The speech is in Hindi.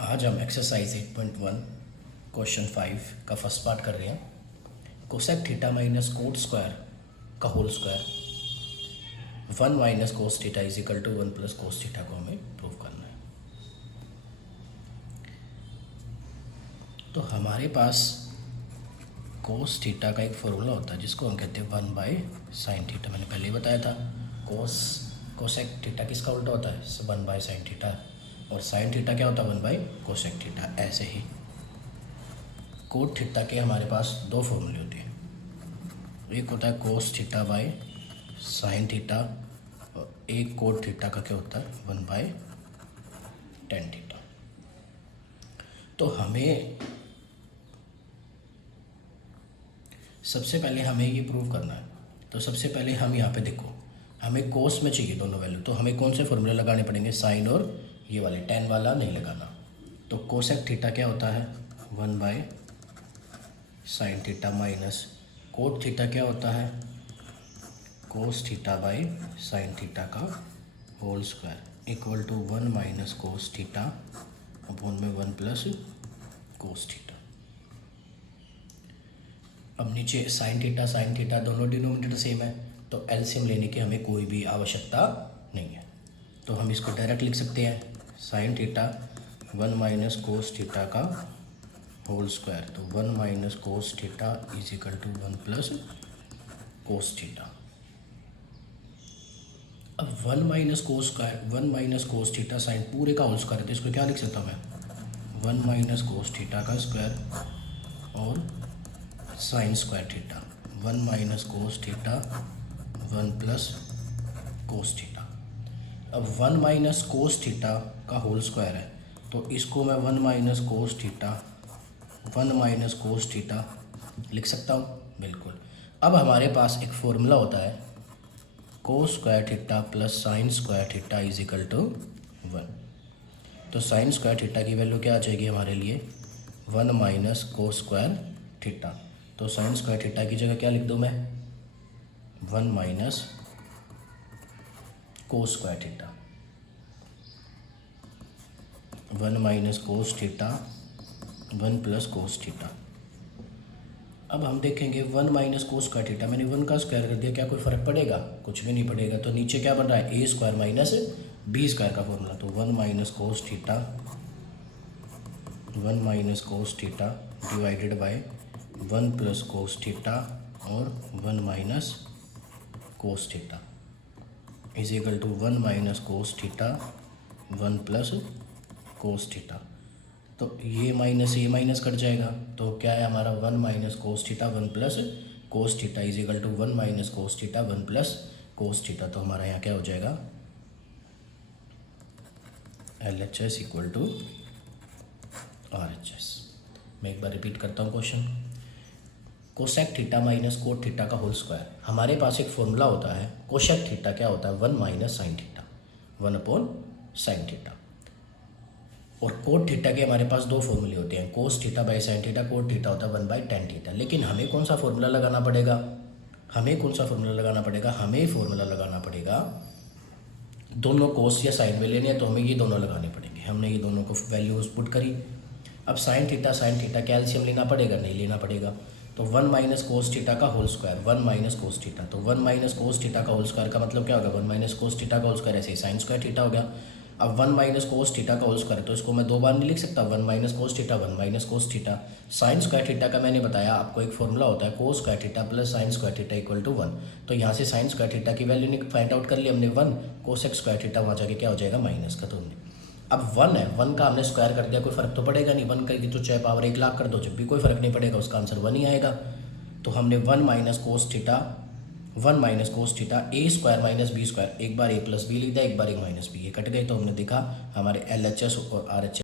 आज हम एक्सरसाइज 8.1 क्वेश्चन 5 का फर्स्ट पार्ट कर रहे हैं। Cosec theta minus cot square का whole square 1 minus cos theta is equal to 1 plus cos theta को हमें प्रूव करना है। तो हमारे पास कोस थीटा का एक फॉर्मूला होता है जिसको हम कहते हैं 1 बाय साइन थीटा। मैंने पहले ही बताया था कोसेक थीटा किसका उल्टा होता है 1 बाय साइन थीटा, और साइन थीटा क्या होता है 1 बाय कोसेक थीटा। ऐसे ही कोट थीटा के हमारे पास दो फॉर्मूले होते हैं, एक होता है cos theta by sine theta और एक कोट थीटा का क्या होता है 1 बाय टेन थीटा। तो हमें सबसे पहले हमें ये प्रूव करना है। तो सबसे पहले हम यहाँ पे देखो, हमें कोस में चाहिए दोनों वैल्यू, तो हमें कौन से फॉर्मूले लगाने पड़ेंगे, साइन और ये वाले, टेन वाला नहीं लगाना। तो कोसेक थीटा क्या होता है 1 by sine theta minus cot theta क्या होता है cos theta by sine theta का whole square equal to 1 minus cos theta upon में 1 प्लस कोस थीटा। अब नीचे साइन थीटा दोनों डिनोमिनेटर सेम है, तो एलसीएम लेने की हमें कोई भी आवश्यकता नहीं है। तो हम इसको डायरेक्ट लिख सकते हैं sine theta 1 minus cos theta का होल स्क्वायर, तो 1 minus cos theta is equal to 1 plus cos theta. अब 1 माइनस कोस थीटा साइन पूरे का होल स्क्वायर है, तो इसको क्या लिख सकता हूँ मैं 1 माइनस कोस थीटा का स्क्वायर और sign square theta 1 minus cos theta 1 plus cos theta. अब 1 माइनस कोस थीटा का होल स्क्वायर है, तो इसको मैं 1 माइनस कोस थीटा लिख सकता हूँ, बिल्कुल। अब हमारे पास एक फॉर्मूला होता है cos square theta plus sine square theta is equal to 1। तो साइन स्क्वायर थीटा की वैल्यू क्या आ जाएगी हमारे लिए 1 माइनस कोस स्क्वायर थीटा। तो साइन स्क्वायर थीटा की जगह क्या लिख दूँ मैं 1 minus cos square theta, 1 minus cos theta 1 plus cos theta. अब हम देखेंगे 1 माइनस कोस स्क्वायर थीटा, मैंने 1 का स्क्वायर कर दिया, क्या कोई फ़र्क पड़ेगा, कुछ भी नहीं पड़ेगा। तो नीचे क्या बन रहा है a square minus b square का फॉर्मूला, तो 1 minus cos theta divided by 1 plus cos theta और 1 minus cos theta is equal to 1 minus cos theta 1 plus cos theta. तो ये माइनस कट जाएगा, तो क्या है हमारा 1 minus cos theta 1 plus cos theta is equal to 1 minus cos theta 1 plus cos theta. तो हमारा यहाँ क्या हो जाएगा LHS इक्वल टू RHS। मैं एक बार रिपीट करता हूँ question, cosec theta minus cot theta का होल स्क्वायर। हमारे पास एक फॉर्मूला होता है कोसेक थीटा क्या होता है 1 minus sign theta 1 upon sine theta, और कोट थीटा के हमारे पास दो फॉर्मूले होते हैं cos theta by sine theta, cot theta होता है 1 बाई टेन थीटा। लेकिन हमें कौन सा फॉर्मूला लगाना पड़ेगा, हमें फॉर्मूला लगाना पड़ेगा दोनों कोस या साइन में लेने हैं, तो हमें ये दोनों लगाने पड़ेंगे। हमने ये दोनों को वैल्यूज पुट करी। अब साइन थीटा का एलसीएम लेना पड़ेगा, नहीं लेना पड़ेगा। तो 1 माइनस कोस थीटा का whole square 1 minus cos theta, तो 1 माइनस कोस थीटा का होल स्क्वायर का मतलब क्या होगा 1 माइनस कोस थीटा का होल स्क्वायर, ऐसे ही साइन स्क्वायर थीटा हो गया। अब 1 माइनस कोस थीटा का होल स्क्वायर, तो इसको मैं दो बार नहीं लिख सकता 1 minus cos theta 1 minus cos theta. Sine square theta का मैंने बताया आपको एक फॉर्मूला होता है cos square theta plus sine square theta equal to 1। तो यहाँ से साइन स्क्वायर थीटा की वैल्यू फाइंड आउट कर ली हमने 1, कोसेक स्क्वायर थीटा वहाँ जाके क्या हो जाएगा माइनस का। तो हमने अब 1 है, 1 का हमने स्क्वायर कर दिया, कोई फर्क तो पड़ेगा नहीं, 1 करके तो चाहे पावर 1 लाख कर दो, जब भी कोई फर्क नहीं पड़ेगा, उसका आंसर 1 ही आएगा। तो हमने 1 माइनस कोस थीटा ए स्क्वायर माइनस बी स्क्वायर, एक बार ए प्लस बी लिख दिया, एक बार ए माइनस बी, ये कट गए। तो हमने देखा हमारे LHS और RHS